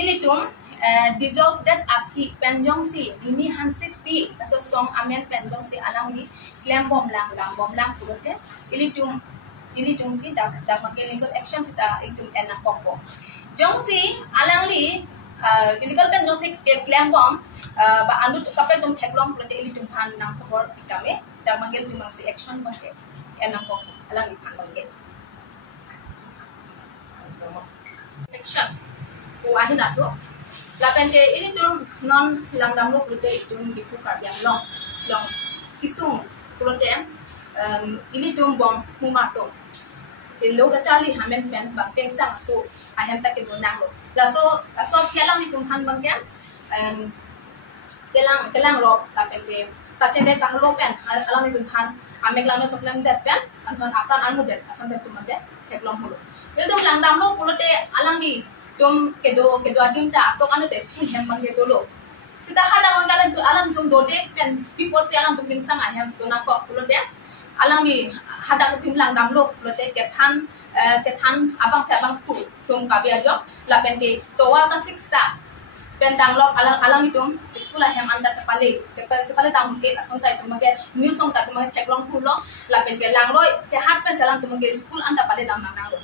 Ilitum dissolve that api penjong si dimi hansip pi so song amen penjong si alang di klem bom lang purote ilitum si da legal action sita ilitum enang kokpo jong si alang li illegal penjong si klem bom ba andu kapel tum theklong purote ilitum han nang khobor itame da mangel tumang si action bangke enang kokpo alang li han bangke action ahi nato lapente ini tum non langdam lo purote itum dipu karbiang long isung purote ini tum bom humato lo gachali hamen pen bang pengsang so ahem tak ke donang lo laso kelang itum han bangke kelang ro lapente tachende kahlo pen alang itum han amek lang no choklam dat pen anton apran anu dat asan dat tum ade theklom holo itum langdam lo purote alang di tum kedo adim ta to anu te school hem bangke dolo sida hada wangalan tu alang tum dode pen piposi alang tum pingsang ahem to na ko pulote alang ni hada tum lang dam lo pulote ke than abang pu tum kabia jo la pen de to wa ka siksa pen dang lo alang ni tum school ahem anda kepale dam ke ason tai tum ge new song ta tum theklong pulo la pen ke lang lo te hat pen salam tum ge school anda pale dam nang lo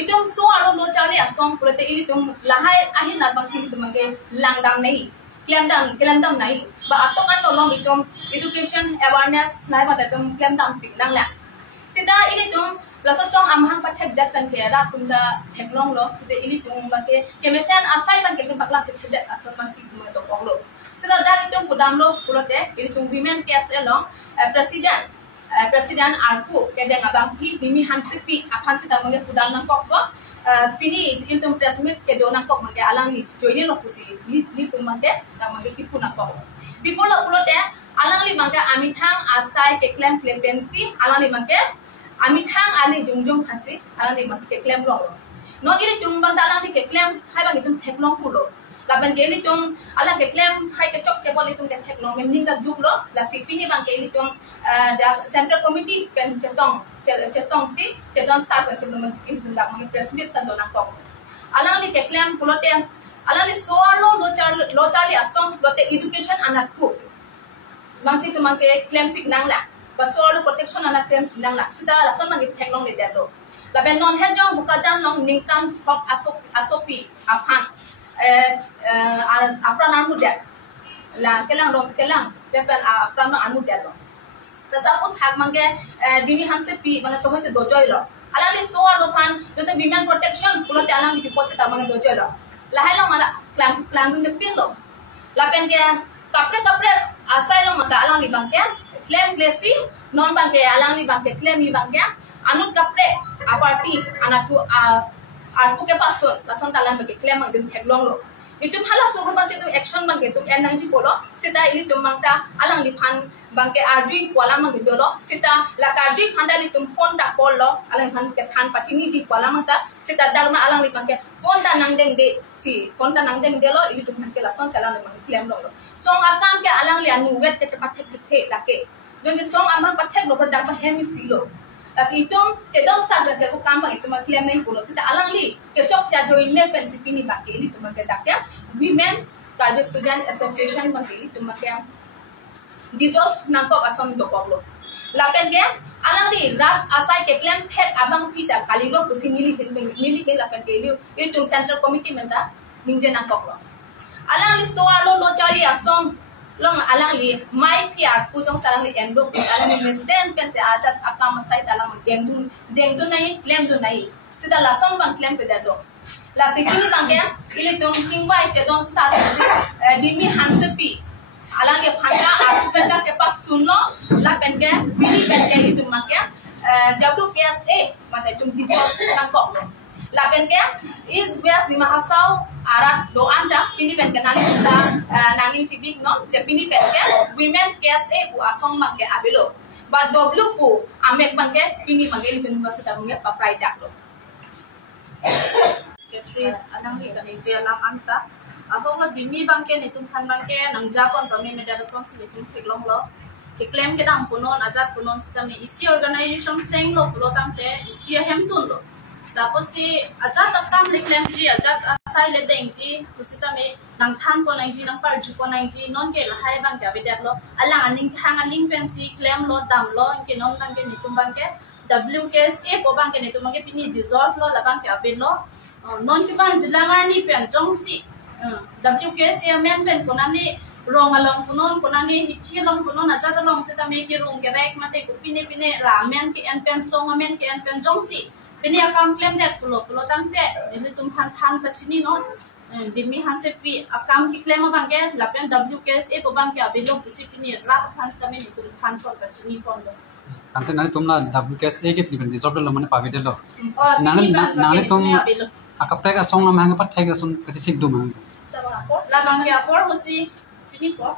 itum so aro lo chali asong purote ilitum lahai ahin na bangsi tumage langdam nahi kelamdam nahi ba atokan lo itum education awareness nai ba tum kelamdam pik nang la sida ilitum laso song amhang pathek dat kan ke ra tumda theklong lo je ilitum ba ke kemesen asai ban ke bakla ke dat ason bangsi tumage to poglo sida da itum kudam lo purote ilitum women case along Presiden Arku kedeng abang pi dimi hansipi apan sita mange kudal nang kok pini iltum presmit ke donang kok mange alang ni joini lo kusi ni tum mange nang mange tipu nang kok pipo lo pulote alang li mange amithang asai ke claim pensi alang li mange amithang ali jungjung phansi alang li mange ke claim ro no ili tum bang alang li ke claim hai bang itum theklong pulo laban ke ili tum alang ke claim hai ke chok chebol itum ke theklong men ning da dublo la sipi ni bang ke ili tum the central committee pen chetong sar pen sebelum itu dak mangi presmit tan donang kok alang li ke claim pulote alang li soarlo lo charli asong pulote education anakku mangsi tu mangke claim pik nang la ba soarlo protection anak claim nang la sida la son mangi theklong le dado la ben non hejong bukajang long ningtan hok asopi aphan apran anu dia la kelang depan apran anu dia lo tasaput hak mangke dimi hanse pi banga chomoi se dojoi lo alang li so lo phan jose women protection pulote alang li pipo se ta manga dojoi lo lahai lo mala klang dun de pin lo la pen ke kapre asai lo mata alang li bangke claim lesi non bangke alang li bangke claim li bangke anut kapre aparti anatu arpu ke pason la son talan bangke claim mang dum theklong lo itum hala sogur bang situm action bang itum n90 polo sita ilitum mangta alang li phan bangke rg pola mang dolo sita la rg phanda litum phone ta call lo alang phan ke than patini ji pola mangta sita dalma alang li bangke phone ta nang deng de si phone ta nang deng de lo ilitum han ke la son salang le mang claim lo song akam ke alang li anu wet ke cepat the lake jong song amang pathek lo dak pa hemi silo Kasi itum cedong sadar saya suka ambang itu maklum naik pulau. Sita alang li kecok cia join ne pensipi ni bangke ini tu maklum daknya Women Garbage Student Association bangke itu maklum dissolve nangkop asam dokok lo. Lapen ke alang li rat asai ke claim thet abang pita kali lo kusi nili hin lapen ke itu Central Committee menta ninje nangkop lo. Alang li soal lo cari asam long alang li mai piar pujong salang li endo alang li mesten pen se ajat apa masai talang dengdu nai claim du nai sida la song bang claim ke dado la sikini bangke ili tum chingwai chedon sar dimi hansepi alang li phanda arpenda ke pas sunlo la penke bini penke itu mangke WKSA mate tum video tangkok lo la penke is west di mahasau arat do anda pini pen kenali kita nangin cibik non je pini pen ke women KSA ku asong mangke abelo but w ku amek bangke pini mangke university bangke paprai dak lo ketri anang ni kan je alam anta ahong lo dimi bangke ni tum khan bangke nang jakon pami meda responsibility tum thiklong lo ke claim ke dam punon ajat punon sita me isi organization seng lo pulo tam te isi hem tun lo Tapos si ajat takam leklem ji ajat asai le deng ji kusita me nang tham ko nang ji nang parju ko nang ji non ke lahai bang ka bedak lo alang aning hang aling pensi claim lo dam lo ke non bang ke nitum bang ke WKSA po bang ke nitum bang ke pini dissolve lo la bang ke abelo non ki bang jilangar ni pen jong si WKSA men pen ko nani rong along kunon kunani hithi long kunon ajat long se ta me ki rong ke rek mate ko pine ramen ke en pen song men ke en pen jong si Bini akam claim that pulo tangte ini tumhan than pachini no dimi hanse pi akam ki claim bangke lapen WKSA po bangke abilo bisi pini rat than stame ni tumhan por pachini pondo tangte nani tumla WKSA ke pini dissolve lo mane pavide lo nani tum akapre ka song lo mahanga pat thai ka sun kati sik dum la bangke apor hosi chini po